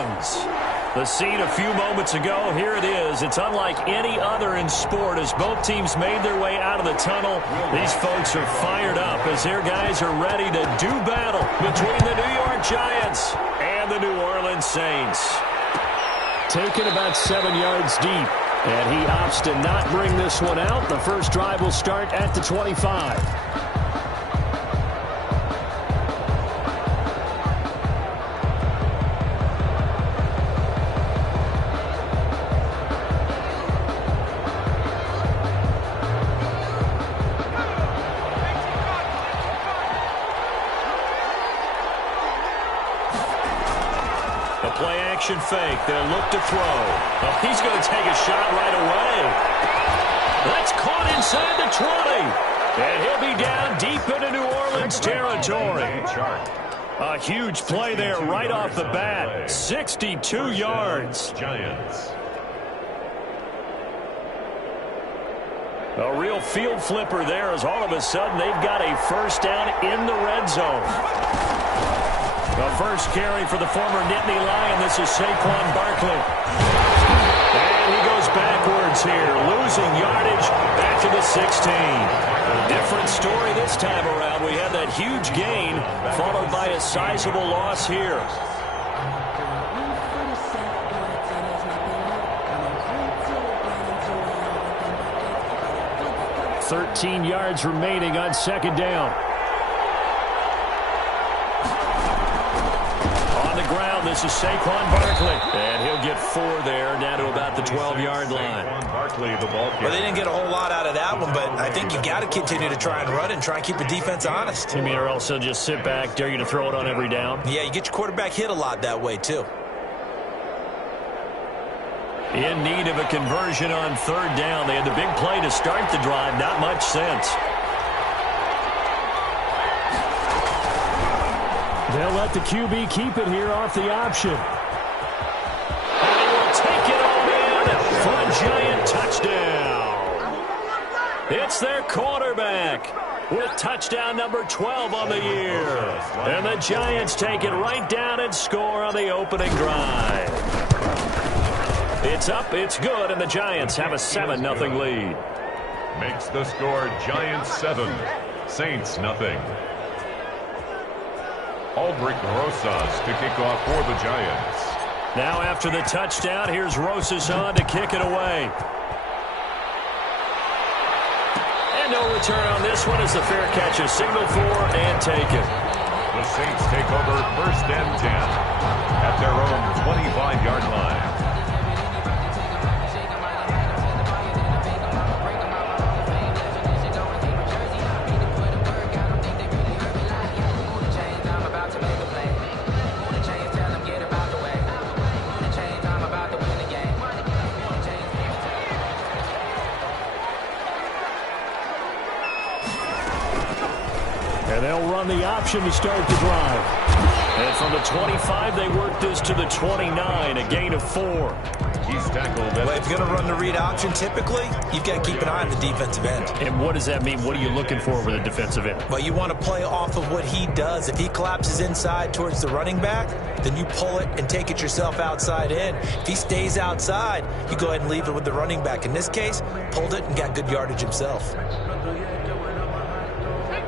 Orleans. The scene a few moments ago, here it is. It's unlike any other in sport as both teams made their way out of the tunnel. These folks are fired up as their guys are ready to do battle between the New York Giants and the New Orleans Saints. Taken about 7 yards deep, and he opts to not bring this one out. The first drive will start at the 25. Fake. They'll look to throw. Oh, he's going to take a shot right away. That's caught inside the 20. And he'll be down deep into New Orleans territory. A huge play there right off the bat. 62 yards. Giants. A real field flipper there as all of a sudden they've got a first down in the red zone. The first carry for the former Nittany Lion. This is Saquon Barkley. And he goes backwards here, losing yardage back to the 16. A different story this time around. We had that huge gain followed by a sizable loss here. "13 yards remaining on second down. Ground. This is Saquon Barkley. And he'll get 4 there, down to about the 12-yard line. Barkley, the ball carrier. Well, they didn't get a whole lot out of that one, but I think you got to continue to try and run and try and keep the defense honest. You mean or else they'll just sit back, dare you to throw it on every down? Yeah, you get your quarterback hit a lot that way, too. In need of a conversion on third down. They had the big play to start the drive. Not much sense. They'll let the QB keep it here off the option. And he will take it all in for a Giant touchdown. It's their quarterback with touchdown number 12 on the year. And the Giants take it right down and score on the opening drive. It's up, it's good, and the Giants have a 7-0 lead. Makes the score Giants 7, Saints nothing. Aldrich Rosas to kick off for the Giants. Now after the touchdown, here's Rosas on to kick it away. And no return on this one as the fair catch is signaled for and taken. The Saints take over first and 10 at their own 25-yard line. And they'll run the option to start the drive. And from the 25, they work this to the 29, a gain of 4. He's tackled. Well, if you're going to run the read option, typically, you've got to keep an eye on the defensive end. And what does that mean? What are you looking for with a defensive end? Well, you want to play off of what he does. If he collapses inside towards the running back, then you pull it and take it yourself outside in. If he stays outside, you go ahead and leave it with the running back. In this case, pulled it and got good yardage himself.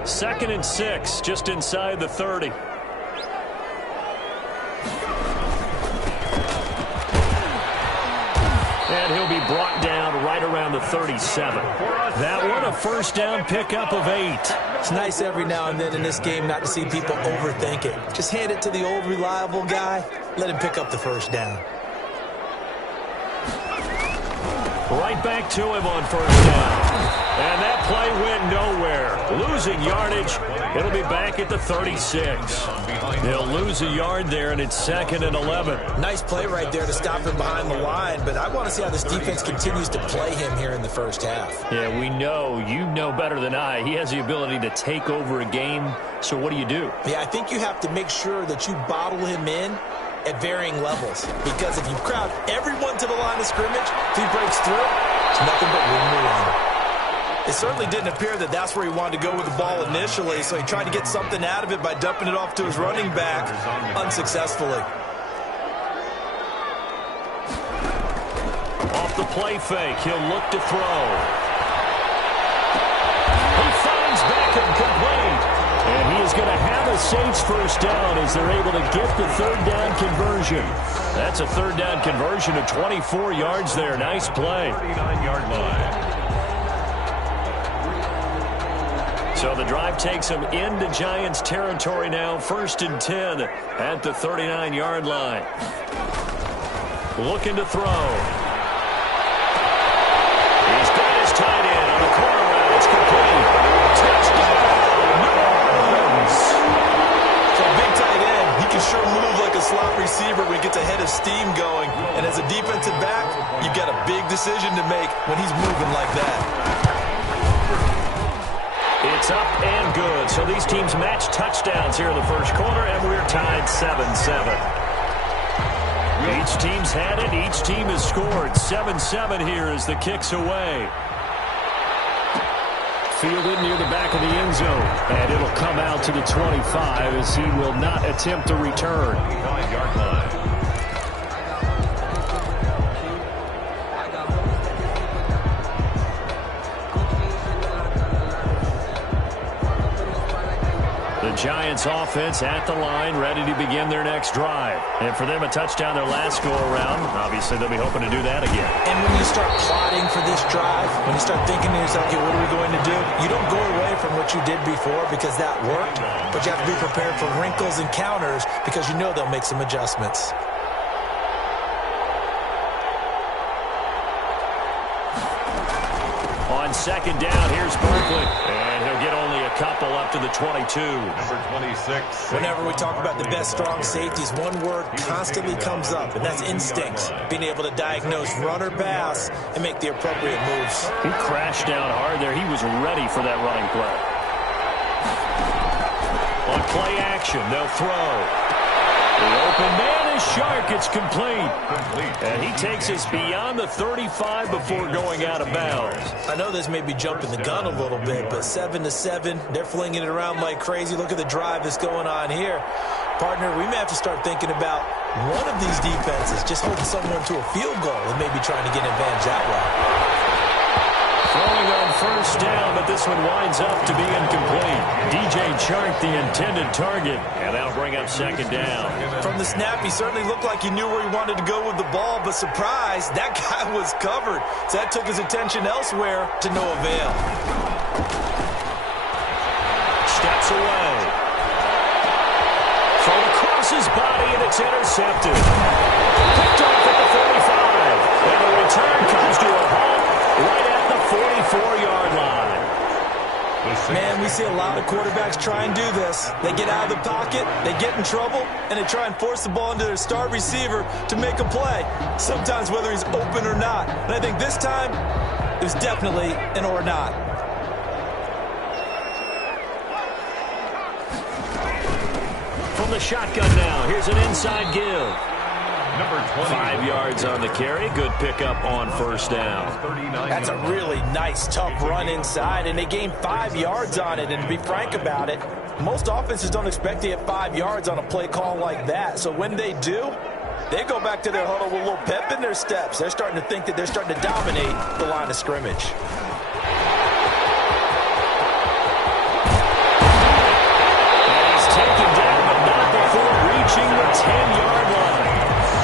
2nd and 6, just inside the 30. And he'll be brought down right around the 37. That one, a first down pickup of 8. It's nice every now and then in this game not to see people overthink it. Just hand it to the old reliable guy. Let him pick up the first down. Right back to him on first down. And that play went nowhere. Losing yardage. It'll be back at the 36. They'll lose a yard there, and it's 2nd and 11. Nice play right there to stop him behind the line, but I want to see how this defense continues to play him here in the first half. Yeah, we know. You know better than I. He has the ability to take over a game. So what do you do? Yeah, I think you have to make sure that you bottle him in at varying levels, because if you crowd everyone to the line of scrimmage, if he breaks through, it's nothing but room to run. It certainly didn't appear that that's where he wanted to go with the ball initially, so he tried to get something out of it by dumping it off to his running back unsuccessfully. Off the play fake, he'll look to throw. He finds Beckham complete. And he is going to have a Saints first down as they're able to get the third down conversion. That's a third down conversion of 24 yards there. Nice play. 39-yard line. So the drive takes them into Giants territory now. 1st and 10 at the 39-yard line. Looking to throw. He's got his tight end on the corner route. It's complete. Touchdown! So a big tight end, he can sure move like a slot receiver when he gets a head of steam going. And as a defensive back, you've got a big decision to make when he's moving like that. It's up and good. So these teams match touchdowns here in the first quarter, and we're tied 7-7. Each team's had it. Each team has scored. 7-7 here as the kick's away. Fielded near the back of the end zone. And it'll come out to the 25 as he will not attempt a return. 25-yard line. The Giants offense at the line, ready to begin their next drive. And for them, a touchdown their last go-around. Obviously, they'll be hoping to do that again. And when you start plotting for this drive, when you start thinking to yourself, okay, what are we going to do? You don't go away from what you did before because that worked, but you have to be prepared for wrinkles and counters because you know they'll make some adjustments. On second down, here's Berkeley. And he'll get only a couple up to the 22. Number 26. Whenever we talk about the best strong safeties, one word constantly comes up, and that's instincts. Being able to diagnose run or pass and make the appropriate moves. He crashed down hard there. He was ready for that running play. On play action, they'll throw. The open man is Shark. It's complete. And he takes us beyond the 35 before going out of bounds. I know this may be jumping the gun a little bit, but 7-7, they're flinging it around like crazy. Look at the drive that's going on here. Partner, we may have to start thinking about one of these defenses just holding someone to a field goal and maybe trying to get an advantage that way. Throwing on first down, but this one winds up to be incomplete. DJ Chark, the intended target, and that'll bring up second down. From the snap, he certainly looked like he knew where he wanted to go with the ball, but surprise, that guy was covered. So that took his attention elsewhere to no avail. Steps away. Thrown across his body, and it's intercepted. Picked off at the 45. And the return comes to a halt right at the 44-yard line. Man, we see a lot of quarterbacks try and do this. They get out of the pocket, they get in trouble, and they try and force the ball into their star receiver to make a play, sometimes whether he's open or not. And I think this time, it was definitely an or not. From the shotgun now, here's an inside give. Number 20. 5 yards on the carry. Good pickup on first down. That's a really nice, tough run inside, and they gained 5 yards on it. And to be frank about it, most offenses don't expect to get 5 yards on a play call like that. So when they do, they go back to their huddle with a little pep in their steps. They're starting to think that they're starting to dominate the line of scrimmage. And he's taken down, but not before reaching the 10-yard line.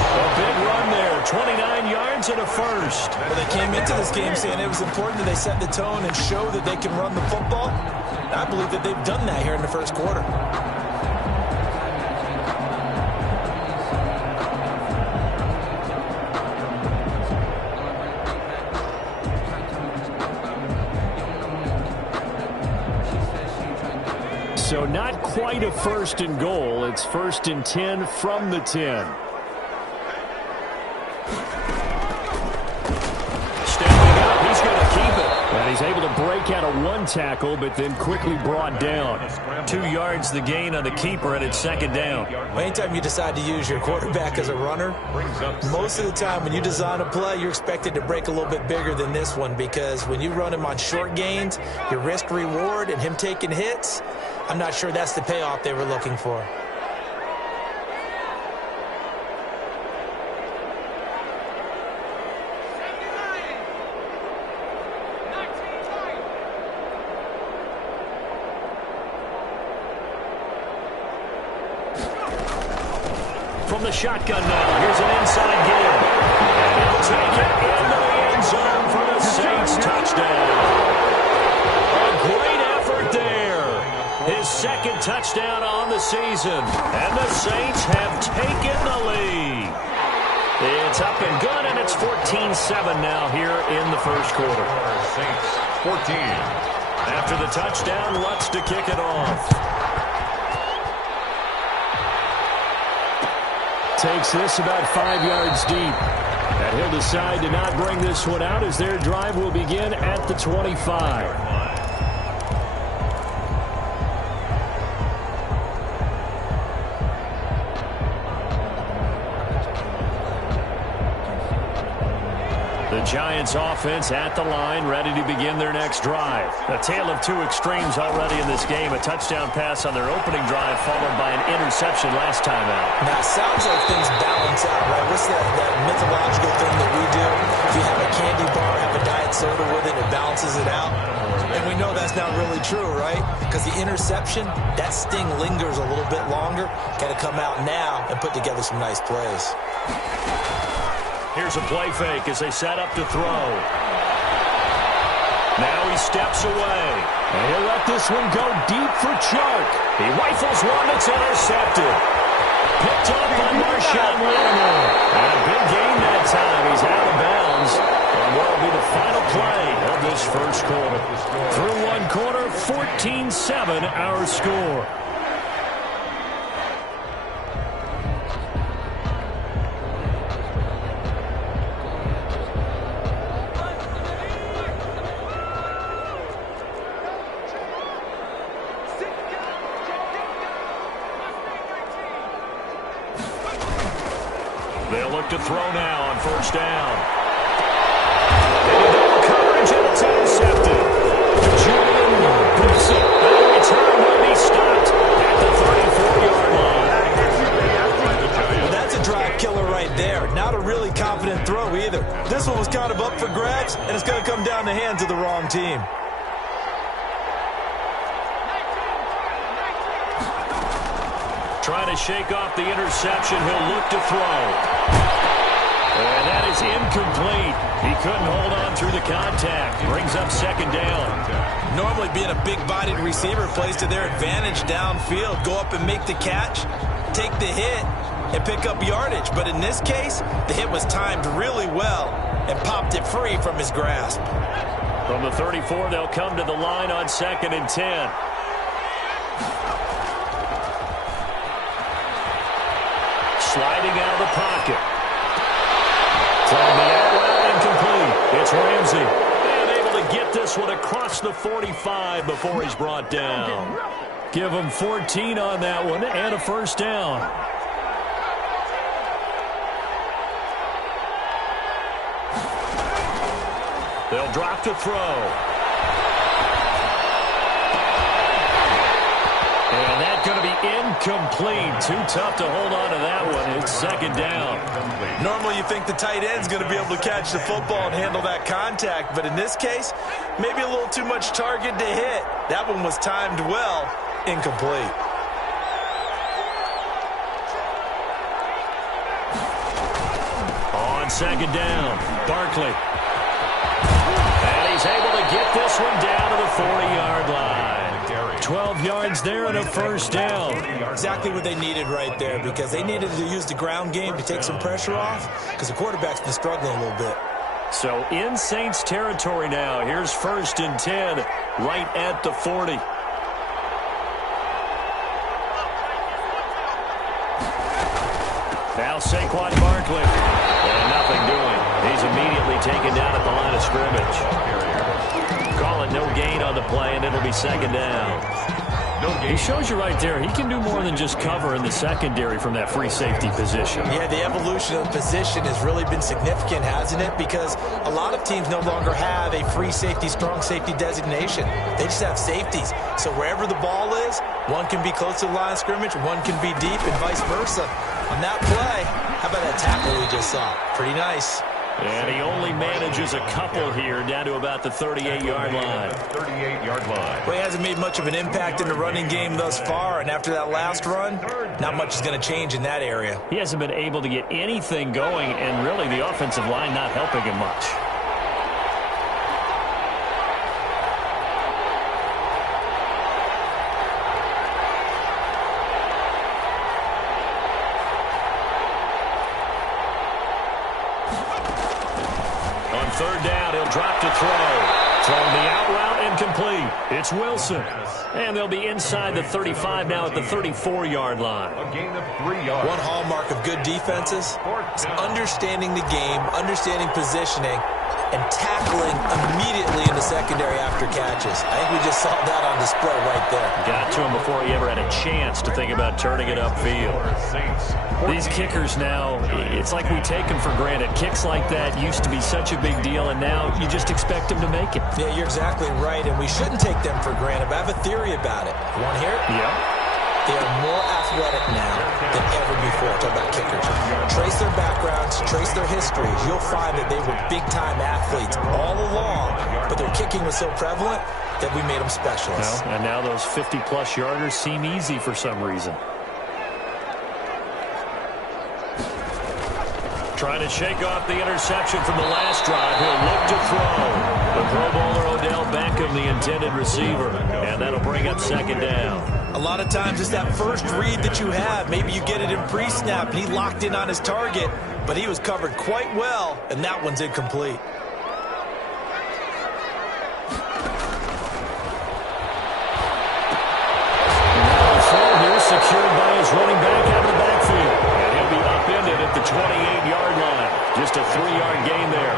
A big run there, 29 yards and a first. Well, they came into this game saying it was important that they set the tone and show that they can run the football. And I believe that they've done that here in the first quarter. So not quite a first and goal. It's 1st and 10 from the 10. And he's able to break out of one tackle, but then quickly brought down. 2 yards the gain on the keeper, and it's second down. Well, anytime you decide to use your quarterback as a runner, most of the time when you design a play, you're expected to break a little bit bigger than this one, because when you run him on short gains, your risk-reward and him taking hits, I'm not sure that's the payoff they were looking for. the shotgun now. Here's an inside give. And he'll take it into the end zone for the Saints touchdown. A great effort there. His second touchdown on the season. And the Saints have taken the lead. It's up and good, and it's 14-7 now here in the first quarter. Saints 14. After the touchdown, Lutz to kick it off. Takes this about 5 yards deep. And he'll decide to not bring this one out as their drive will begin at the 25. The Giants offense at the line, ready to begin their next drive. A tale of two extremes already in this game. A touchdown pass on their opening drive followed by an interception last time out. Now, it sounds like things balance out, right? What's that mythological thing that we do? If you have a candy bar, have a diet soda with it, it balances it out. And we know that's not really true, right? Because the interception, that sting lingers a little bit longer. Got to come out now and put together some nice plays. Here's a play fake as they set up to throw. Now he steps away. And he'll let this one go deep for Chark. He rifles one that's intercepted. Picked up by Marshawn Lattimore. And a big gain that time. He's out of bounds. And what will be the final play of this first quarter. Through one quarter, 14-7 our score. They'll look to throw now on first down. Double coverage, and it's intercepted. Julian picks it. The return will be stopped at the 34-yard line. Well, that's a drive killer right there. Not a really confident throw either. This one was kind of up for grabs, and it's going to come down the hands of the wrong team. Trying to shake off the interception. He'll look to throw. And that is incomplete. He couldn't hold on through the contact. Brings up second down. Normally being a big-bodied receiver plays to their advantage downfield. Go up and make the catch, take the hit, and pick up yardage. But in this case, the hit was timed really well and popped it free from his grasp. From the 34, they'll come to the line on 2nd and 10. Sliding out of the pocket. Throwing the out route incomplete. It's Ramsey. And able to get this one across the 45 before he's brought down. Give him 14 on that one and a first down. They'll drop to throw. And that's going to be incomplete. Too tough to hold on to that one. It's second down. Normally you think the tight end's going to be able to catch the football and handle that contact, but in this case, maybe a little too much target to hit. That one was timed well, incomplete. On second down, Barkley. And he's able to get this one down to the 40-yard line. 12 yards there and a first down. Exactly what they needed right there, because they needed to use the ground game to take some pressure off, because the quarterback's been struggling a little bit. So in Saints territory now. Here's 1st and 10 right at the 40. Now Saquon Barkley. And nothing doing. He's immediately taken down at the line of scrimmage. Call it no gain on the play, and it'll be second down. He shows you right there, he can do more than just cover in the secondary from that free safety position. Yeah, the evolution of the position has really been significant, hasn't it? Because a lot of teams no longer have a free safety, strong safety designation. They just have safeties. So wherever the ball is, one can be close to the line of scrimmage, one can be deep, and vice versa. On that play, how about that tackle we just saw? Pretty nice. And he only manages a couple here down to about the 38-yard line. 38-yard line. Well, he hasn't made much of an impact in the running game thus far, and after that last run, not much is going to change in that area. He hasn't been able to get anything going, and really the offensive line not helping him much. Third down, he'll drop to throw. Throwing the out route incomplete. It's Wilson. And they'll be inside the 35 now at the 34-yard line. A gain of 3 yards. One hallmark of good defenses is understanding the game, understanding positioning, and tackling immediately in the secondary after catches. I think we just saw that on display right there. Got to him before he ever had a chance to think about turning it upfield. These kickers now, it's like we take them for granted. Kicks like that used to be such a big deal, and now you just expect them to make it. Yeah, you're exactly right, and we shouldn't take them for granted, but I have a theory about it. You want to hear it? Yeah. They are more athletic now than ever before. Talk about kickers. Trace their backgrounds, trace their histories. You'll find that they were big-time athletes all along, but their kicking was so prevalent that we made them specialists. Well, and now those 50-plus yarders seem easy for some reason. Trying to shake off the interception from the last drive. He'll look to throw. The Pro Bowler Odell Beckham, the intended receiver. And that'll bring up second down. A lot of times it's that first read that you have. Maybe you get it in pre-snap, and he locked in on his target, but he was covered quite well, and that one's incomplete. Secured by his running back out of the backfield. And he'll be upended at the 28-yard line. Just a 3-yard gain there.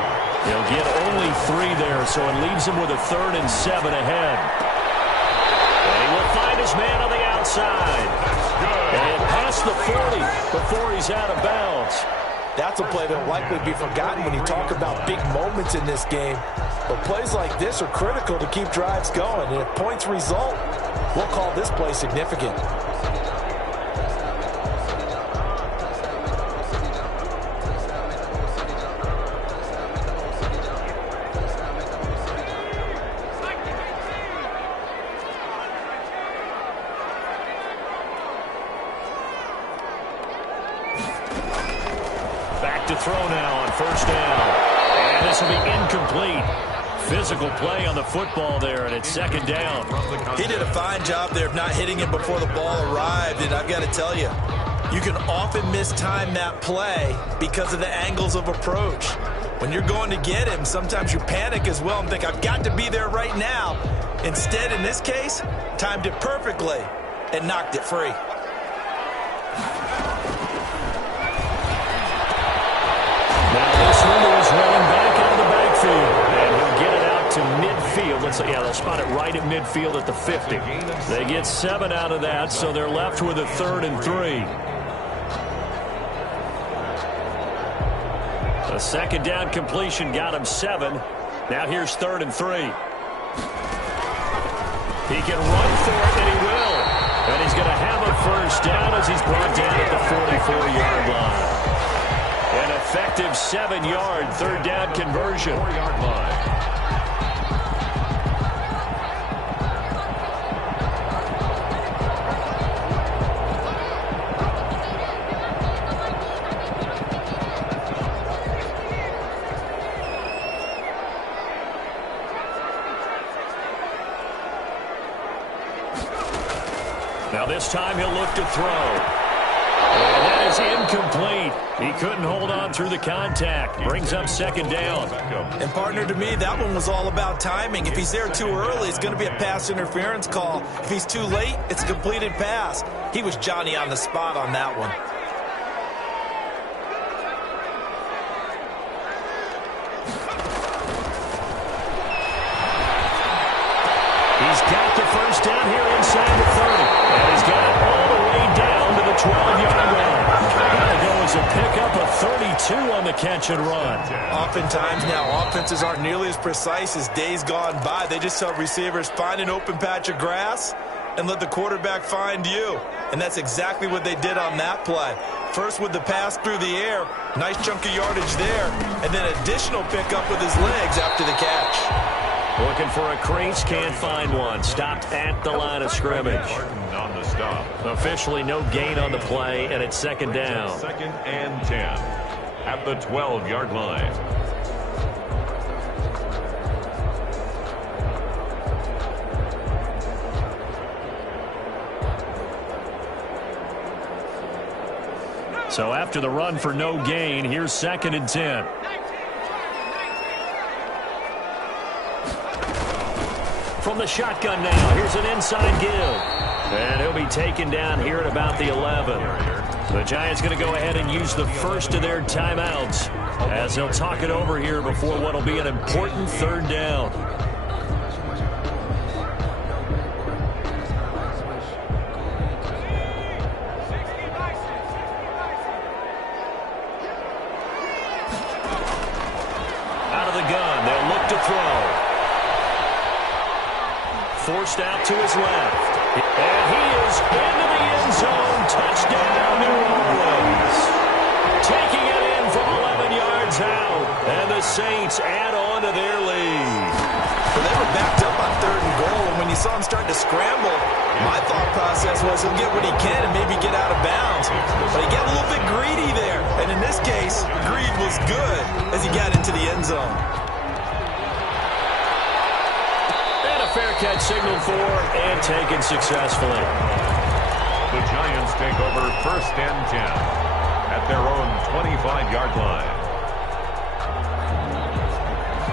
He'll get only 3 there, so it leaves him with a 3rd and 7 ahead. And he will find his man on the outside. And past the 40 before he's out of bounds. That's a play that will likely be forgotten when you talk about big moments in this game. But plays like this are critical to keep drives going. And if points result, we'll call this play significant. Back to throw now on first down. And this will be incomplete. Physical play on the football there, and it's second down. He did a fine job there of not hitting him before the ball arrived, and I've got to tell you, you can often mistime that play because of the angles of approach. When you're going to get him, sometimes you panic as well and think, I've got to be there right now. Instead, in this case, timed it perfectly and knocked it free. Now this one is running back out of the backfield. And he'll get it out to midfield. Let's say, yeah, they'll spot it right at midfield at the 50. They get 7 out of that, so they're left with a 3rd and 3. A second down completion got him 7. Now here's 3rd and 3. He can run for it, and he will. And he's going to have a first down as he's brought down at the 44-yard line. An effective 7-yard 3rd down conversion. 4-yard line. Now this time he'll look to throw. And that is incomplete. He couldn't hold on through the contact. Brings up second down. And partner, to me, that one was all about timing. If he's there too early, it's going to be a pass interference call. If he's too late, it's a completed pass. He was Johnny on the spot on that one. He's got the first down here inside the 30. And he's got it all the way down to the 12-yard line. That'll go as a pickup of 32 on the catch and run. Oftentimes now, offenses aren't nearly as precise as days gone by. They just tell receivers, find an open patch of grass and let the quarterback find you. And that's exactly what they did on that play. First with the pass through the air. Nice chunk of yardage there. And then additional pickup with his legs after the catch. Looking for a crease, can't find one. Stopped at the line of scrimmage. On the stop. Officially no gain on the play, and it's second down. Second and 10 at the 12-yard line. So after the run for no gain, here's second and 10. From the shotgun now, here's an inside give. And he'll be taken down here at about the 11. The Giants going to go ahead and use the first of their timeouts as they'll talk it over here before what will be an important third down. Forced out to his left. And he is into the end zone. Touchdown, New Orleans. Taking it in from 11 yards out. And the Saints add on to their lead. Well, they were backed up on 3rd and goal, and when you saw him starting to scramble, my thought process was he'll get what he can and maybe get out of bounds. But he got a little bit greedy there. And in this case, greed was good as he got into the end zone. Fair catch signaled for and taken successfully. The Giants take over first and 10 at their own 25-yard line.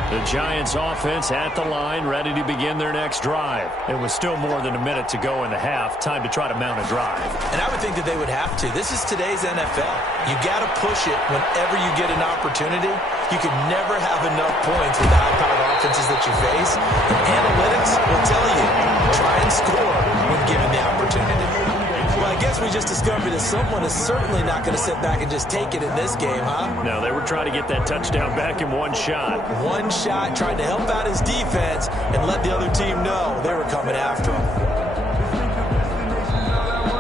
The Giants offense at the line, ready to begin their next drive. It was still more than a minute to go in the half. Time to try to mount a drive. And I would think that they would have to. This is today's NFL. You got to push it whenever you get an opportunity. You can never have enough points with the high-powered offenses that you face. And analytics will tell you, try and score when given the opportunity. Well, I guess we just discovered that someone is certainly not going to sit back and just take it in this game, huh? No, they were trying to get that touchdown back in one shot. One shot, trying to help out his defense and let the other team know they were coming after him.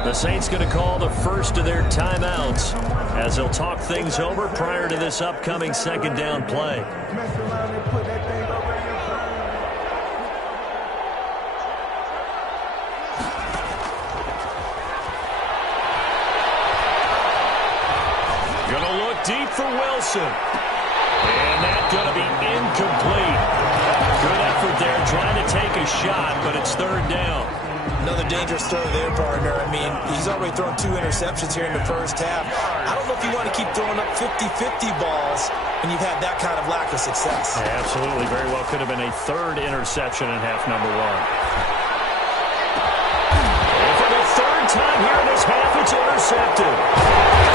The Saints going to call the first of their timeouts as they'll talk things over prior to this upcoming second down play. Going to look deep for Wilson. And that's going to be incomplete. Good effort there trying to take a shot, but it's third down. Another dangerous throw there, partner. I mean, he's already thrown 2 interceptions here in the first half. I don't know if you want to keep throwing up 50-50 balls when you've had that kind of lack of success. Yeah, absolutely. Very well could have been a third interception in half number 1. And for the third time here in this half, it's intercepted.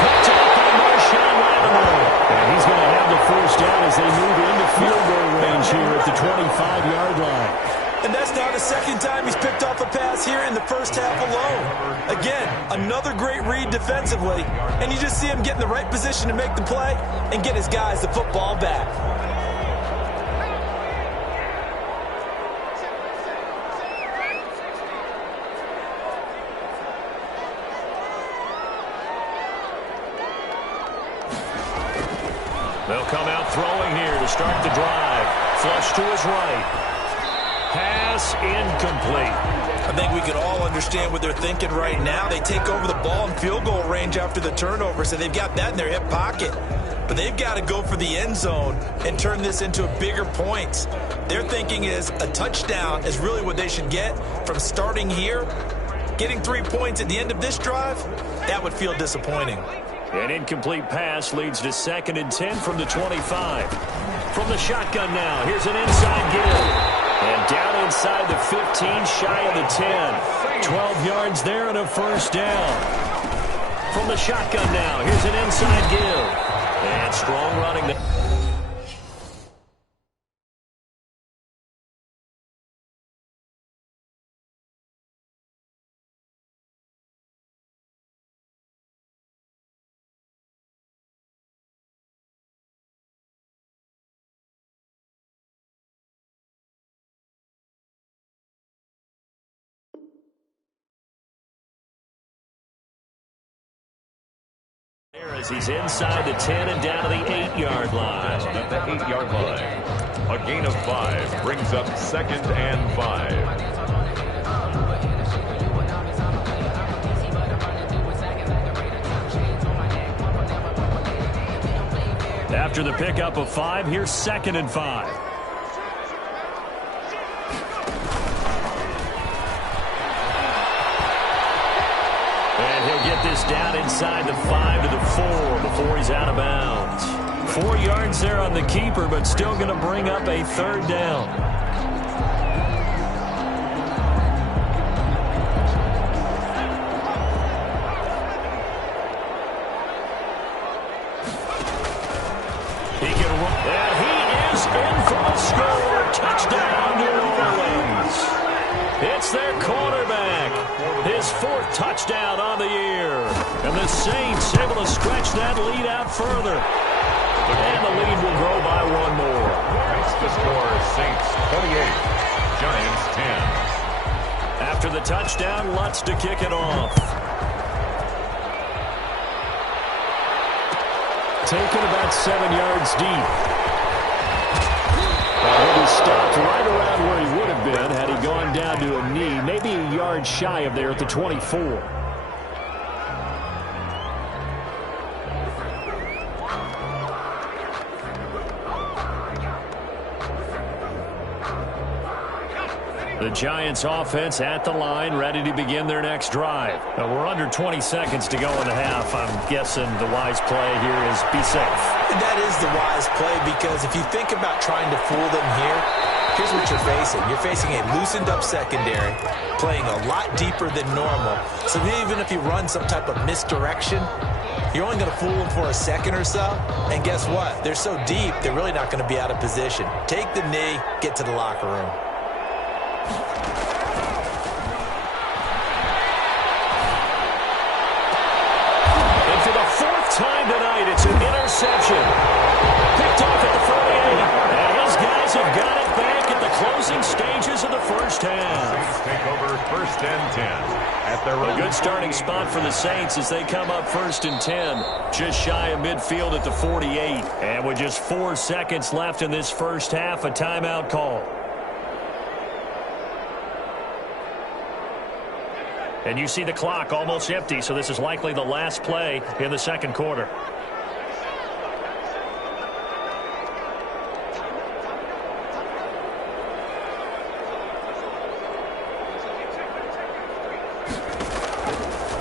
Picked up by Marshawn Lattimore. And he's going to have the first down as they move into field goal range here at the 25-yard line. And that's now the second time he's picked off a pass here in the first half alone. Again, another great read defensively. And you just see him get in the right position to make the play and get his guys the football back. They'll come out throwing here to start the drive. Flush to his right. Pass incomplete. I think we can all understand what they're thinking right now. They take over the ball in field goal range after the turnover, so they've got that in their hip pocket. But they've got to go for the end zone and turn this into bigger points. Their thinking is a touchdown is really what they should get from starting here. Getting 3 points at the end of this drive, that would feel disappointing. An incomplete pass leads to second and 10 from the 25. From the shotgun now, here's an inside give. And down inside the 15, shy of the 10. 12 yards there and a first down. From the shotgun now, here's an inside give. And strong running there. as he's inside the 10 and down to the 8-yard line. At the 8-yard line. A gain of 5 brings up 2nd and 5. After the pickup of 5, here's 2nd and 5. And he'll get this down inside the 5 to the 4 before he's out of bounds. 4 yards there on the keeper, but still going to bring up a 3rd down. He can run, and he is in for a score. Touchdown, New Orleans. It's their quarterback. His 4th touchdown on the year. And the Saints able to stretch that lead out further. And the lead will grow by 1 more. Makes the score Saints 28, Giants 10. After the touchdown, Lutz to kick it off. Taken about 7 yards deep. He'll be stopped right around where he would have been had he gone down to a knee, maybe a yard shy of there at the 24. The Giants offense at the line, ready to begin their next drive. Now, we're under 20 seconds to go in the half. I'm guessing the wise play here is be safe. That is the wise play, because if you think about trying to fool them here, here's what you're facing. You're facing a loosened up secondary, playing a lot deeper than normal. So even if you run some type of misdirection, you're only going to fool them for a second or so. And guess what? They're so deep, they're really not going to be out of position. Take the knee, get to the locker room. Time tonight, it's an interception. Picked off at the 48. And his guys have got it back at the closing stages of the first half. Saints take over 1st and 10. At their A good starting spot for the Saints as they come up 1st and 10. Just shy of midfield at the 48. And with just 4 seconds left in this first half, a timeout call. And you see the clock almost empty, so this is likely the last play in the second quarter.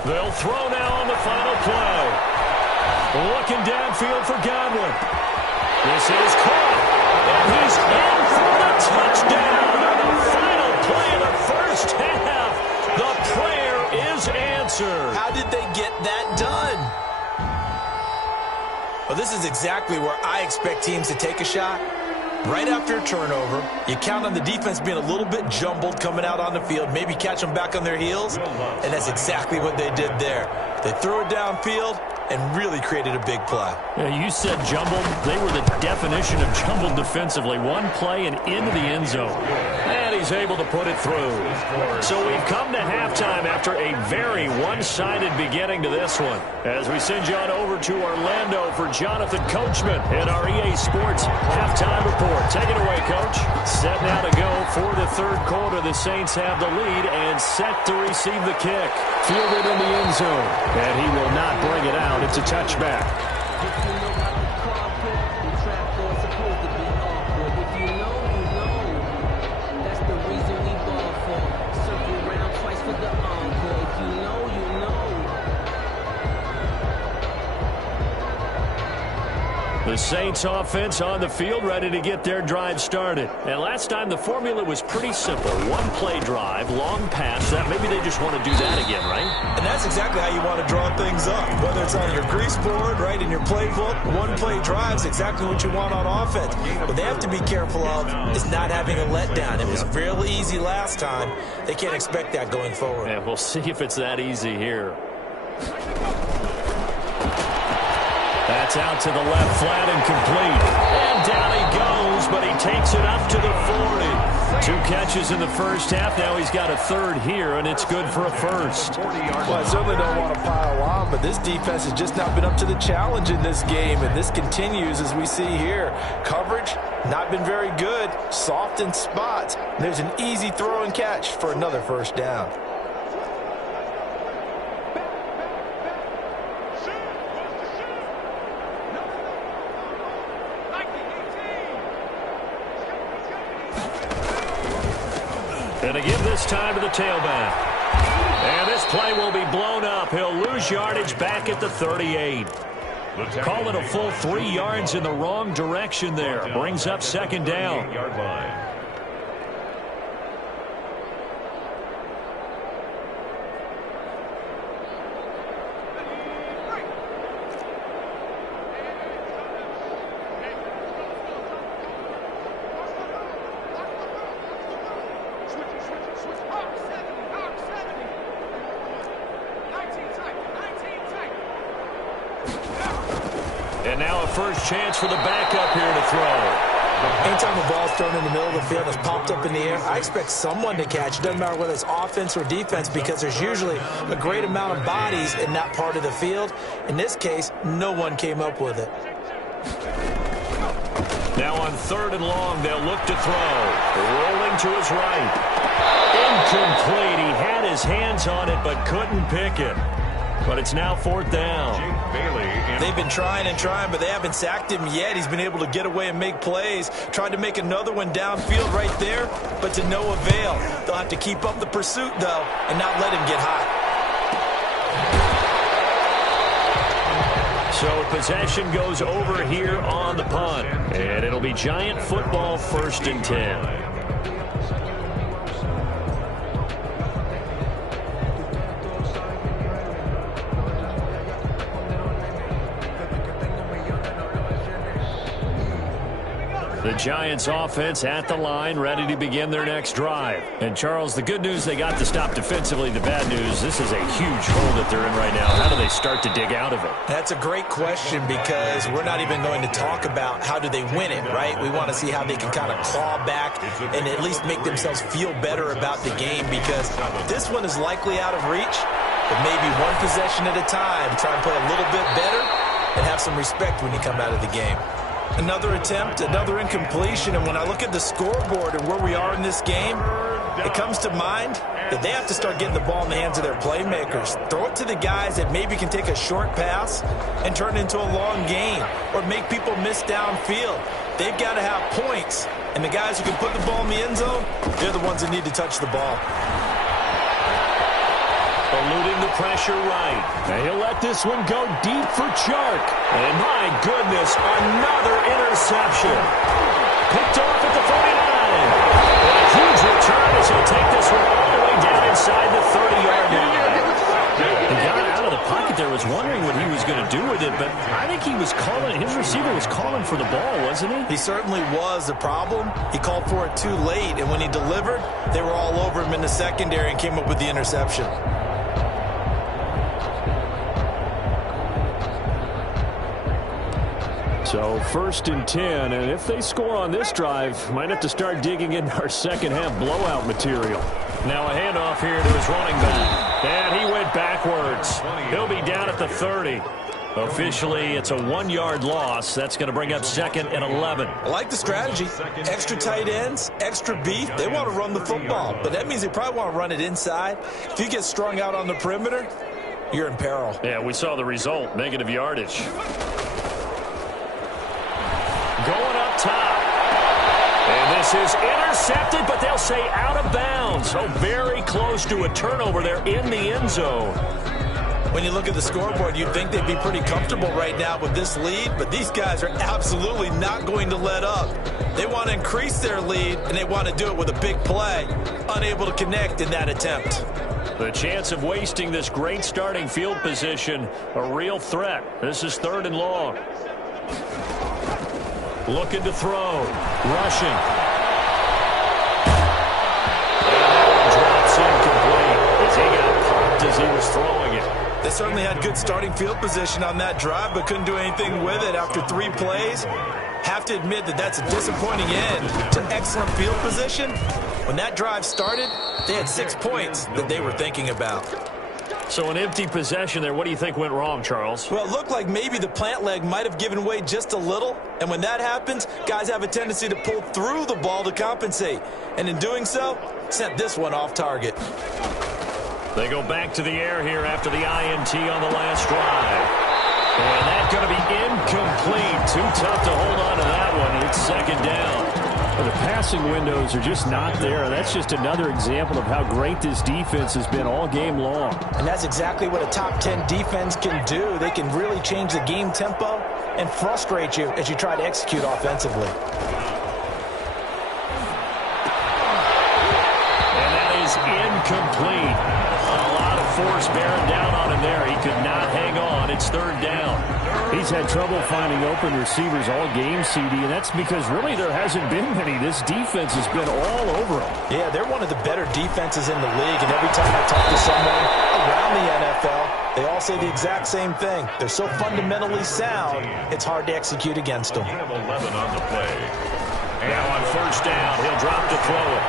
They'll throw now on the final play. Looking downfield for Godwin. This is caught, and he's in for the touchdown on the final play of the first half. The prayer is answered. How did they get that done? Well, this is exactly where I expect teams to take a shot. Right after a turnover, you count on the defense being a little bit jumbled coming out on the field, maybe catch them back on their heels, and that's exactly what they did there. They threw it downfield and really created a big play. Yeah, you said jumbled. They were the definition of jumbled defensively. One play and into the end zone. And he's able to put it through. So we've come to halftime after a very one-sided beginning to this one. As we send you on over to Orlando for Jonathan Coachman in our EA Sports halftime report. Take it away, Coach. Set now to go for the third quarter. The Saints have the lead and set to receive the kick. Fielded in the end zone. And he will not bring it out. It's a touchback. The Saints offense on the field ready to get their drive started. And last time the formula was pretty simple. One play drive, long pass. That maybe they just want to do that again, right? And that's exactly how you want to draw things up. Whether it's on your grease board, right, in your playbook, one play drive is exactly what you want on offense. What they have to be careful of is not having a letdown. It was real easy last time. They can't expect that going forward. And we'll see if it's that easy here. That's out to the left, flat and complete. And down he goes, but he takes it up to the 40. 2 catches in the first half. Now he's got a third here, and it's good for a first. Well, I certainly don't want to pile on, but this defense has just not been up to the challenge in this game, and this continues as we see here. Coverage, not been very good, soft in spots. There's an easy throw and catch for another first down. And to give this time to the tailback. And this play will be blown up. He'll lose yardage back at the 38. Call it a full 3 yards in the wrong direction there. Brings up second down. And now a first chance for the backup here to throw. Anytime the ball's thrown in the middle of the field, it's popped up in the air, I expect someone to catch. It doesn't matter whether it's offense or defense, because there's usually a great amount of bodies in that part of the field. In this case, no one came up with it. Now on 3rd and long, they'll look to throw. Rolling to his right. Incomplete. He had his hands on it but couldn't pick it. But it's now 4th down. They've been trying and trying, but they haven't sacked him yet. He's been able to get away and make plays. Tried to make another one downfield right there, but to no avail. They'll have to keep up the pursuit, though, and not let him get hot. So possession goes over here on the punt. And it'll be Giant football, 1st and 10. The Giants offense at the line, ready to begin their next drive. And Charles, the good news, they got to stop defensively. The bad news, this is a huge hole that they're in right now. How do they start to dig out of it? That's a great question, because we're not even going to talk about how do they win it, right? We want to see how they can kind of claw back and at least make themselves feel better about the game, because this one is likely out of reach, but maybe one possession at a time. Try and play a little bit better and have some respect when you come out of the game. Another attempt, another incompletion, and when I look at the scoreboard and where we are in this game, it comes to mind that they have to start getting the ball in the hands of their playmakers. Throw it to the guys that maybe can take a short pass and turn it into a long gain, or make people miss downfield. They've got to have points, and the guys who can put the ball in the end zone, they're the ones that need to touch the ball. Eluding the pressure right. And he'll let this one go deep for Chark. And my goodness, another interception. Picked off at the 49. And a huge return as he'll take this one all the way down inside the 30-yard line. He got out of the pocket there, was wondering what he was going to do with it, but I think he was calling, his receiver was calling for the ball, wasn't he? He certainly was. The problem, he called for it too late, and when he delivered, they were all over him in the secondary and came up with the interception. So 1st and 10, and if they score on this drive, might have to start digging into our second half blowout material. Now a handoff here to his running back. And he went backwards. He'll be down at the 30. Officially, it's a 1-yard loss. That's going to bring up 2nd and 11. I like the strategy. Extra tight ends, extra beef. They want to run the football, but that means they probably want to run it inside. If you get strung out on the perimeter, you're in peril. Yeah, we saw the result, negative yardage. Going up top. And this is intercepted, but they'll say out of bounds. So very close to a turnover there in the end zone. When you look at the scoreboard, you'd think they'd be pretty comfortable right now with this lead, but these guys are absolutely not going to let up. They want to increase their lead, and they want to do it with a big play. Unable to connect in that attempt. The chance of wasting this great starting field position, a real threat. This is 3rd and long. Looking to throw. Rushing. And that one drops incomplete as he got popped as he was throwing it. They certainly had good starting field position on that drive, but couldn't do anything with it after 3 plays. Have have to admit that that's a disappointing end to excellent field position. When that drive started, they had 6 points that they were thinking about. So an empty possession there. What do you think went wrong, Charles? Well, it looked like maybe the plant leg might have given way just a little. And when that happens, guys have a tendency to pull through the ball to compensate. And in doing so, sent this one off target. They go back to the air here after the INT on the last drive. And that's going to be incomplete. Too tough to hold on to that one. It's second down. Well, the passing windows are just not there. That's just another example of how great this defense has been all game long. And that's exactly what a top 10 defense can do. They can really change the game tempo and frustrate you as you try to execute offensively. And that is incomplete. A lot of force bearing down on him there. He could not hang on. It's third down. He's had trouble finding open receivers all game, CD, and that's because really there hasn't been many. This defense has been all over him. Yeah, they're one of the better defenses in the league, and every time I talk to someone around the NFL, they all say the exact same thing. They're so fundamentally sound, it's hard to execute against them. 11 on the play. Now on first down, he'll drop to throw it.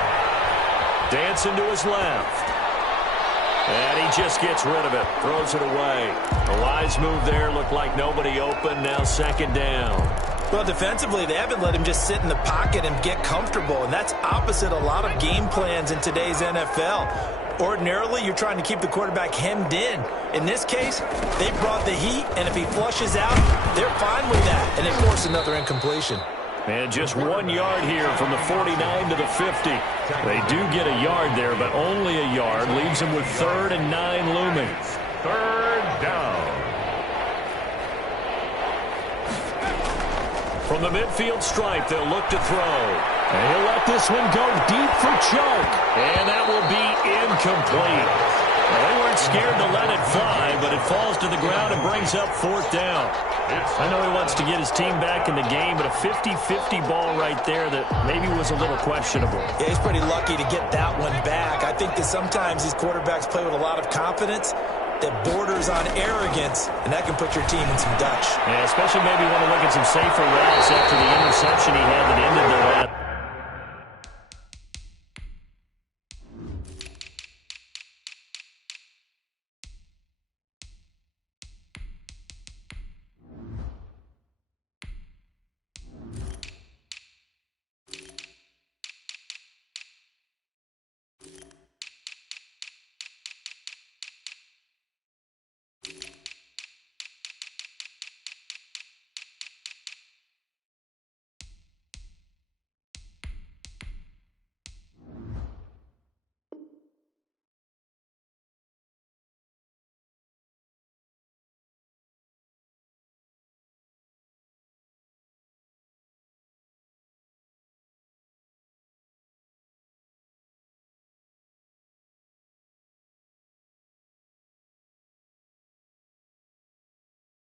Dancing to his left. And he just gets rid of it. Throws it away. A wise move there. Looked like nobody open. Now second down. Well, defensively, they haven't let him just sit in the pocket and get comfortable, and that's opposite a lot of game plans in today's NFL. Ordinarily, you're trying to keep the quarterback hemmed in. In this case, they brought the heat, and if he flushes out, they're fine with that, and they force another incompletion. And just 1 yard here from the 49 to the 50. They do get a yard there, but only a yard. Leaves them with 3rd and 9 looming. Third down. From the midfield stripe, they'll look to throw. And he'll let this one go deep for choke. And that will be incomplete. Well, they weren't scared to let it fly, but it falls to the ground and brings up 4th down. I know he wants to get his team back in the game, but a 50-50 ball right there that maybe was a little questionable. Yeah, he's pretty lucky to get that one back. I think that sometimes these quarterbacks play with a lot of confidence that borders on arrogance, and that can put your team in some Dutch. Yeah, especially maybe want to look at some safer routes after the interception he had that ended the last.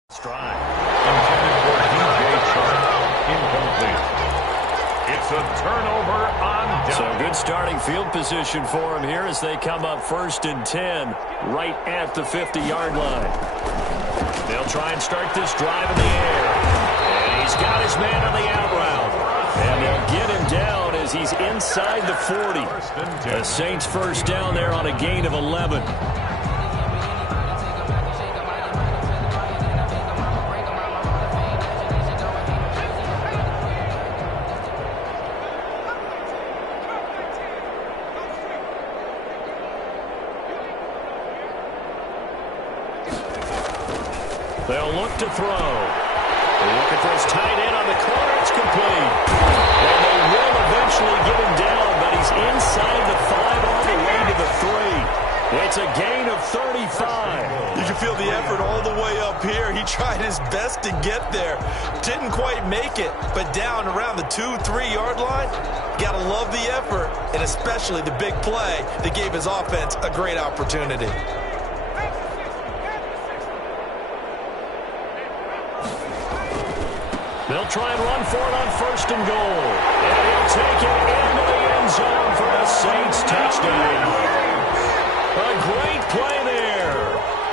Stride. Intended for DJ Chark. Incomplete. It's a turnover on down. So good starting field position for him here as they come up 1st and 10 right at the 50-yard line. They'll try and start this drive in the air. And he's got his man on the out route. And they'll get him down as he's inside the 40. The Saints first down there on a gain of 11. They'll look to throw. They're looking for his tight end on the corner. It's complete. And they will eventually get him down, but he's inside the 5 all the way to the 3. It's a gain of 35. You can feel the effort all the way up here. He tried his best to get there. Didn't quite make it, but down around the 2-3 yard line, got to love the effort, and especially the big play that gave his offense a great opportunity. They'll try and run for it on 1st and goal. And he'll take it into the end zone for the Saints touchdown. A great play there.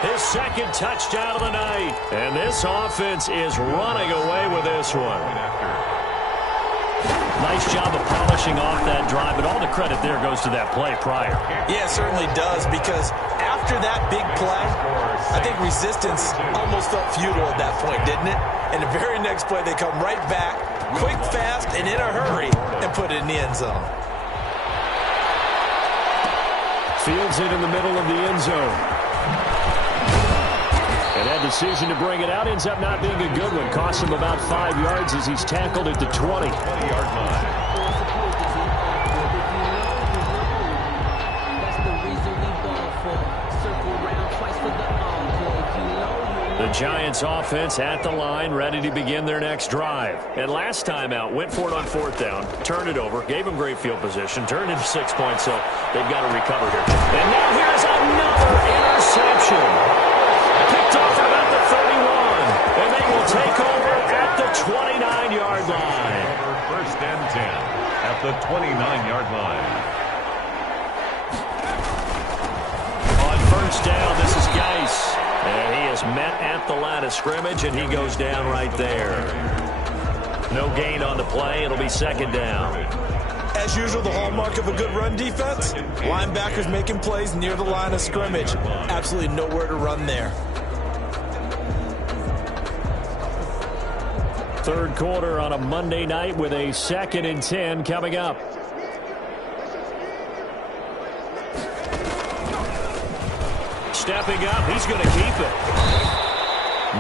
His 2nd touchdown of the night. And this offense is running away with this one. nice job of polishing off that drive, but all the credit there goes to that play prior. Yeah, it certainly does, because after that big play, I think resistance almost felt futile at that point, didn't it? And the very next play, they come right back, quick, fast, and in a hurry, and put it in the end zone. Fields it in the middle of the end zone. And that decision to bring it out ends up not being a good one. Costs him about 5 yards as he's tackled at the 20. 20-yard line. The Giants offense at the line, ready to begin their next drive. And last time out, went for it on 4th down, turned it over, gave them great field position, turned into 6 points, so they've got to recover here. And now here's another interception. Picked off at about the 31, and they will take over at the 29-yard line. First and 10 at the 29-yard line. On 1st down, this is Geis. And he is met at the line of scrimmage, and he goes down right there. No gain on the play. It'll be 2nd down. As usual, the hallmark of a good run defense, linebackers making plays near the line of scrimmage. Absolutely nowhere to run there. 3rd quarter on a Monday night with a 2nd and 10 coming up. Stepping up, he's going to keep it.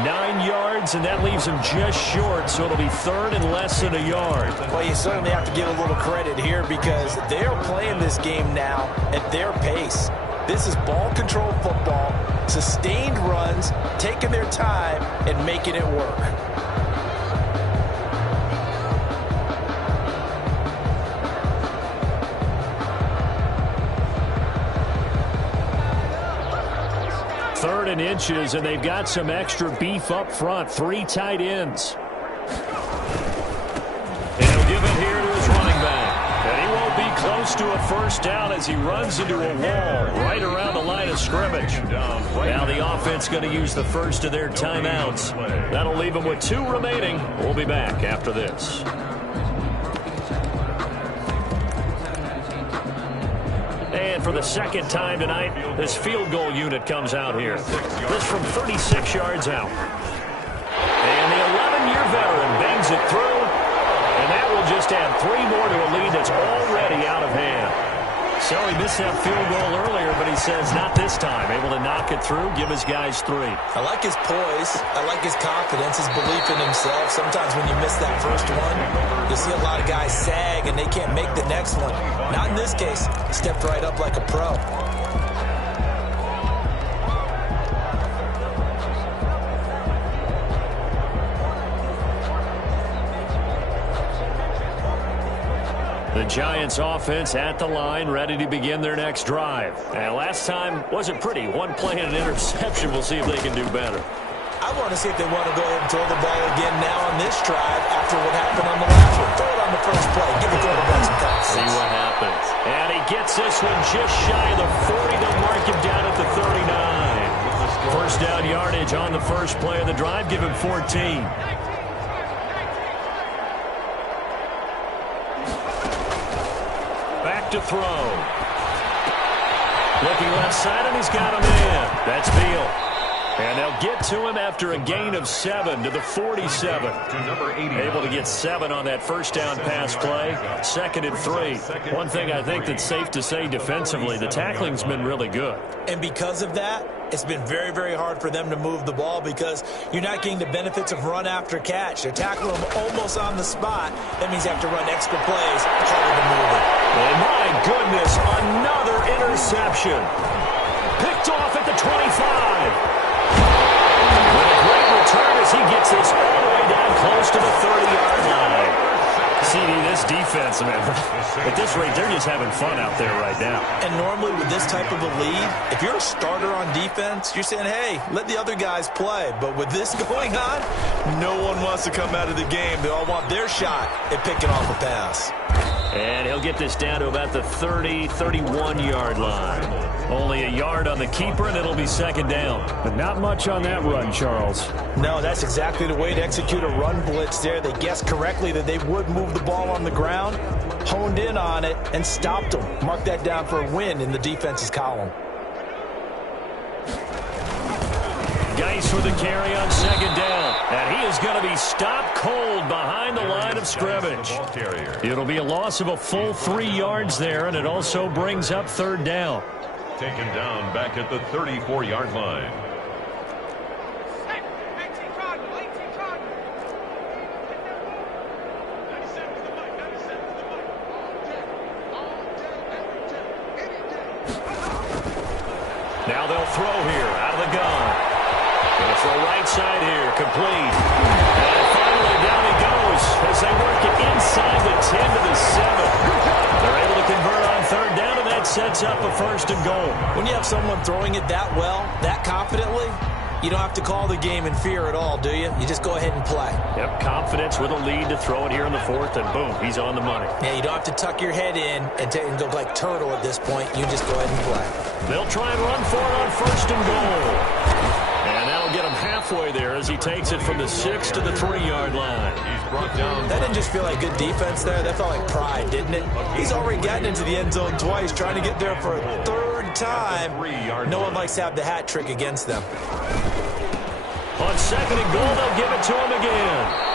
9 yards, and that leaves him just short, so it'll be 3rd and less than a yard. Well, you certainly have to give a little credit here, because they're playing this game now at their pace. This is ball control football, sustained runs, taking their time, and making it work. Third and inches, and they've got some extra beef up front. 3 tight ends. And he'll give it here to his running back. And he won't be close to a 1st down as he runs into a wall right around the line of scrimmage. Now the offense going to use the first of their timeouts. That'll leave them with 2 remaining. We'll be back after this. And for the 2nd time tonight, this field goal unit comes out here. This from 36 yards out. And the 11-year veteran bangs it through. And that will just add 3 more to a lead that's already out of hand. So he missed that field goal earlier, but he says not this time. Able to knock it through, give his guys 3. I like his poise. I like his confidence, his belief in himself. Sometimes when you miss that first one, you see a lot of guys sag and they can't make the next one. Not in this case. He stepped right up like a pro. The Giants offense at the line, ready to begin their next drive. And last time wasn't pretty. 1 play and an interception. We'll see if they can do better. I want to see if they want to go ahead and throw the ball again now on this drive after what happened on the last one. Throw it on the first play. Give the quarterback some confidence. See what happens. And he gets this one just shy of the 40. They'll mark him down at the 39. 1st down yardage on the first play of the drive. Give him 14. Back to throw. Looking left side, and he's got him in. That's Beal. And they'll get to him after a gain of 7 to the 47. To number 80. Able to get 7 on that 1st down pass play. 2nd and 3. One thing I think that's safe to say defensively, the tackling's been really good. And because of that, it's been very, very hard for them to move the ball because you're not getting the benefits of run after catch. They're tackling them almost on the spot. That means you have to run extra plays, harder to move it. And my goodness, another interception. Picked off at the 25. With a great return as he gets this all the way down close to the 30-yard line. CD, this defense, man, at this rate, they're just having fun out there right now. And normally with this type of a lead, if you're a starter on defense, you're saying, hey, let the other guys play. But with this going on, no one wants to come out of the game. They all want their shot at picking off a pass. And he'll get this down to about the 30, 31-yard line. Only a yard on the keeper, and it'll be 2nd down. But not much on that run, Charles. No, that's exactly the way to execute a run blitz there. They guessed correctly that they would move the ball on the ground, honed in on it, and stopped them. Mark that down for a win in the defense's column. Geis for the carry on second down. And he is going to be stopped cold behind the line of scrimmage. It'll be a loss of a full 3 yards there, and it also brings up third down. Taken down back at the 34-yard line. Now they'll throw here out of the gun. Going to throw right side here, complete. And finally down he goes as they work it inside the 10 to the 7. They're able to convert on third down, and that sets up a first and goal. When you have someone throwing it that well, that confidently, you don't have to call the game in fear at all, do you? You just go ahead and play. Yep, confidence with a lead to throw it here in the fourth, and boom, he's on the money. Yeah, you don't have to tuck your head in and go like turtle at this point. You just go ahead and play. They'll try and run for it on first and goal. And that'll get him halfway there as he takes it from the 6 to the 3-yard line. He's brought down. That didn't just feel like good defense there. That felt like pride, didn't it? He's already gotten into the end zone twice, trying to get there for a third time. No one likes to have the hat trick against them. On second and goal, they'll give it to him again.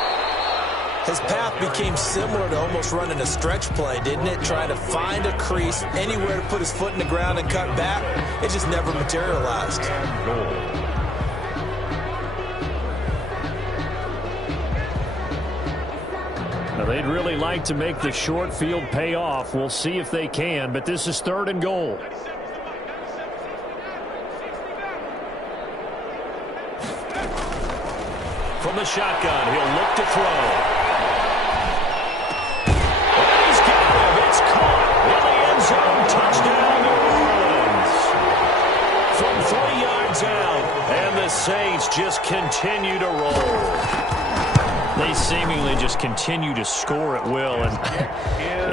His path became similar to almost running a stretch play, didn't it? Trying to find a crease, anywhere to put his foot in the ground and cut back. It just never materialized. Now, they'd really like to make the short field pay off. We'll see if they can, but this is third and goal. From the shotgun, he'll look to throw. Oh, he's got him. It's caught in the end zone. Touchdown, New Orleans. From 3 yards out, and the Saints just continue to roll. They seemingly just continue to score at will, and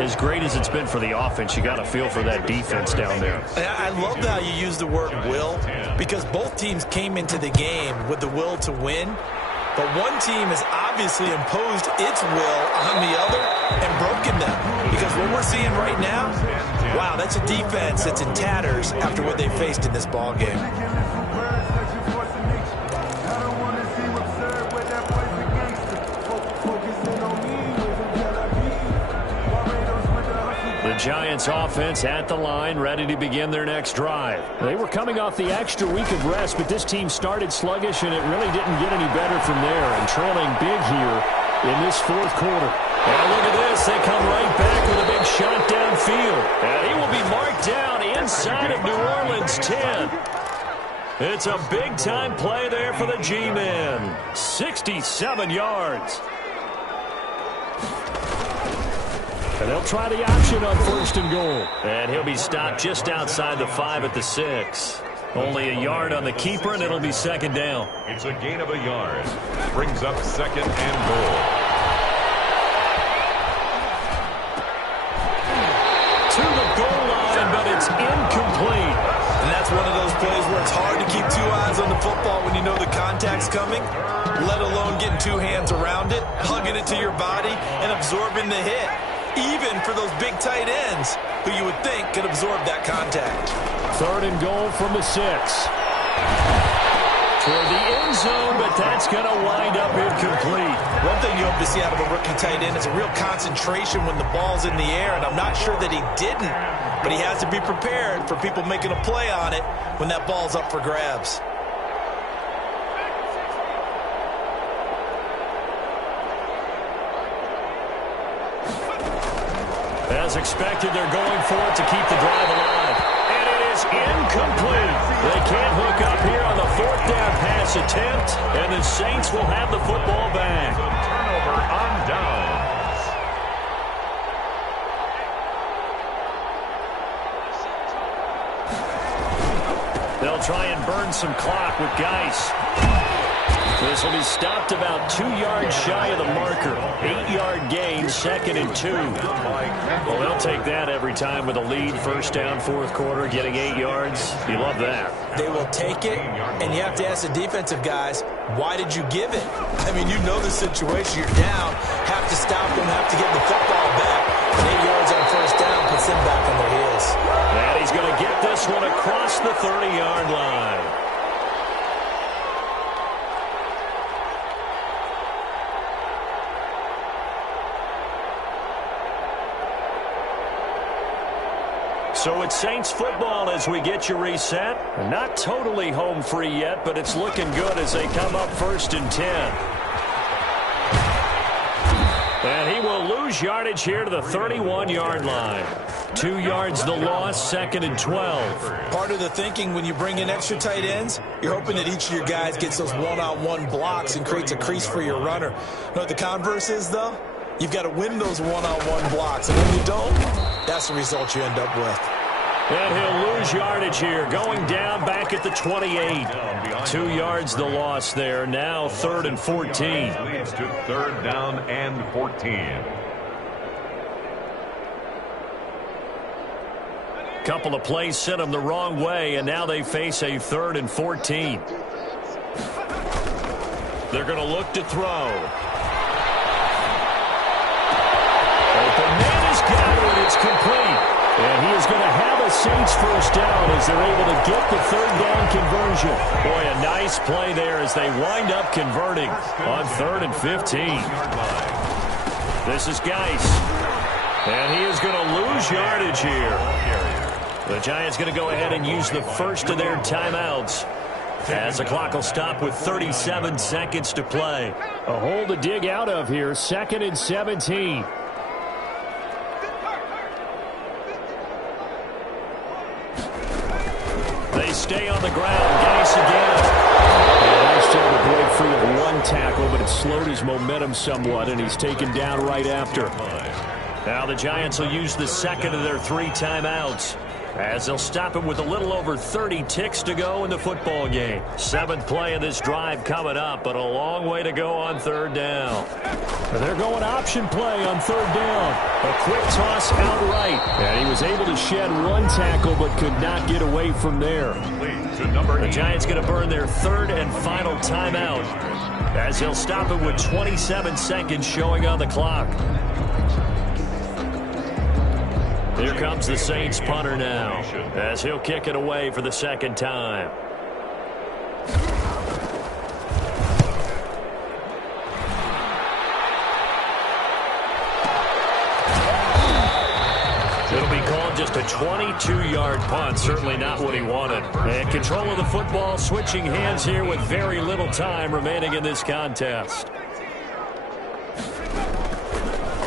as great as it's been for the offense, you got to feel for that defense down there. I love how you use the word will, because both teams came into the game with the will to win. But one team has obviously imposed its will on the other and broken them. Because what we're seeing right now, wow, that's a defense that's in tatters after what they faced in this ball game. The Giants offense at the line, ready to begin their next drive. They were coming off the extra week of rest, but this team started sluggish, and it really didn't get any better from there, and trailing big here in this fourth quarter. And look at this. They come right back with a big shot downfield. And he will be marked down inside of New Orleans 10. It's a big-time play there for the G-men. 67 yards. And they'll try the option on first and goal. And he'll be stopped just outside the 5 at the 6. Only a yard on the keeper, and it'll be second down. It's a gain of a yard. Brings up second and goal. To the goal line, but it's incomplete. And that's one of those plays where it's hard to keep 2 eyes on the football when you know the contact's coming, let alone getting 2 hands around it, hugging it to your body, and absorbing the hit. Even for those big tight ends who you would think could absorb that contact. Third and goal from the 6. Toward the end zone, but that's going to wind up incomplete. One thing you hope to see out of a rookie tight end is a real concentration when the ball's in the air, and I'm not sure that he didn't, but he has to be prepared for people making a play on it when that ball's up for grabs. As expected, they're going for it to keep the drive alive. And it is incomplete. They can't hook up here on the 4th down pass attempt, and the Saints will have the football back. Turnover on downs. They'll try and burn some clock with Geis. This will be stopped about 2 yards shy of the marker. 8-yard gain, second and 2. Well, they'll take that every time with a lead. First down, fourth quarter, getting 8 yards. You love that. They will take it, and you have to ask the defensive guys, why did you give it? I mean, you know the situation. You're down, have to stop them, have to get the football back. this one across the 30-yard line. So it's Saints football as we get you reset. Not totally home free yet, but it's looking good as they come up 1st and 10. And he will lose yardage here to the 31-yard line. 2 yards the loss, 2nd and 12. Part of the thinking when you bring in extra tight ends, you're hoping that each of your guys gets those one-on-one blocks and creates a crease for your runner. You know what the converse is, though? You've got to win those one-on-one blocks. And when you don't, that's the result you end up with. And he'll lose yardage here, going down back at the 28. 2 yards the loss there. Now 3rd and 14. Leads to 3rd down and 14. Couple of plays sent them the wrong way, and now they face a 3rd and 14. They're going to look to throw. Open man has got it. It's complete. And he is going to have a Saints first down as they're able to get the 3rd down conversion. Boy, a nice play there as they wind up converting on 3rd and 15. This is Geis. And he is going to lose yardage here. The Giants going to go ahead and use the first of their timeouts as the clock will stop with 37 seconds to play. A hole to dig out of here, 2nd and 17. They stay on the ground. Geis again. Nice job to break free of one tackle, but it slowed his momentum somewhat, and he's taken down right after. Now the Giants will use the 2nd of their 3 timeouts as they'll stop him with a little over 30 ticks to go in the football game. 7th play of this drive coming up, but a long way to go on 3rd down. They're going option play on 3rd down. A quick toss outright. And he was able to shed one tackle, but could not get away from there. The Giants going to burn their 3rd and final timeout as they'll stop it with 27 seconds showing on the clock. Here comes the Saints punter now as he'll kick it away for the 2nd time. It'll be called just a 22-yard punt. Certainly not what he wanted. And control of the football, switching hands here with very little time remaining in this contest.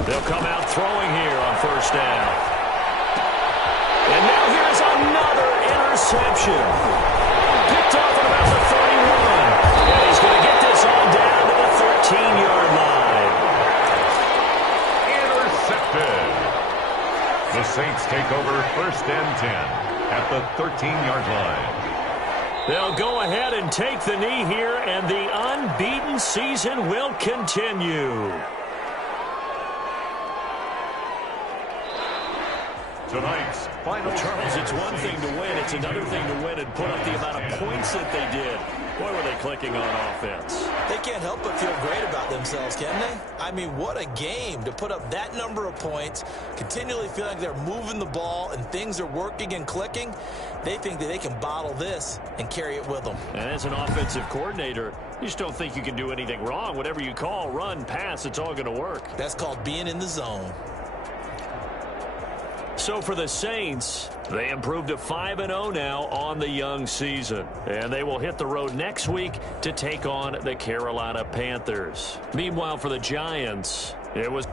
They'll come out throwing here on 1st down. And now here's another interception. Picked off at about the 31. And he's going to get this on down to the 13-yard line. Intercepted. The Saints take over 1st and 10 at the 13-yard line. They'll go ahead and take the knee here, and the unbeaten season will continue. Tonight's final. Charles, it's one thing to win. It's another thing to win and put up the amount of points that they did. Boy, were they clicking on offense. They can't help but feel great about themselves, can they? I mean, what a game to put up that number of points, continually feel like they're moving the ball and things are working and clicking. They think that they can bottle this and carry it with them. And as an offensive coordinator, you just don't think you can do anything wrong. Whatever you call, run, pass, it's all going to work. That's called being in the zone. So for the Saints, they improved to 5-0 now on the young season. And they will hit the road next week to take on the Carolina Panthers. Meanwhile, for the Giants, it was